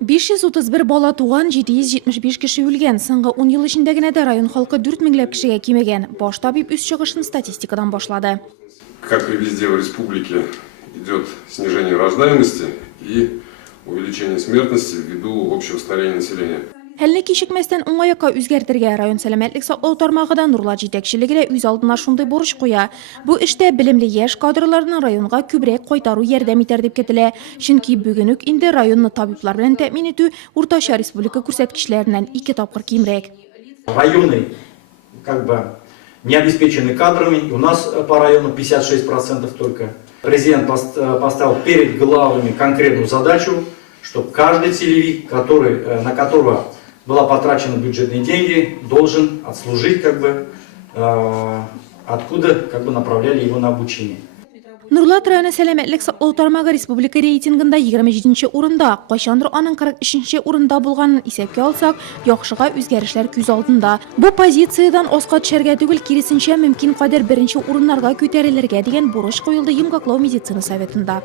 531 бала туған, 775 кіші өлген. Соңғы 10 ел ішінде генә дә район халқы 4 меңләп кешегә кимегән. Баш табиб үз чыгышын статистикадан башлады. Как и везде в республике идет снижение рождаемости и увеличение смертности ввиду общего старения населения. Хәлне кичекмәстән уңайыкка үзгәртергә район сәламәтлек саклау тармагыда Нурлат җитәкчелеге үз алдына шундый бурыч куя. Бу эштә белемле яшь кадрларны районга күбрәк кайтару ярдәм итәр дип көтелә. Чөнки бүген үк инде районны табиблар белән тәэмин итү уртача республика күрсәткечләреннән 2 тапкыр кимрәк. Районы не обеспечены кадрами. У нас по району 56% только. Президент поставил перед главами конкретную задачу, чтобы каждый целевик, на которого была потрачены бюджетные деньги, должен отслужить откуда направляли его на обучение. Нурлат районы сәламәтлек саклау тармагы республика рейтингында 27-нче урында, кайчандыр аның 43-нче урында булганын исәпкә алсак, яхшыга үзгәрешләр күз алдында. Бу позициядан аска төшәргә түгел, киресенчә мөмкин кадәр беренче урыннарга күтәрелергә дигән бурыч куелды Йомгаклау медицина советында.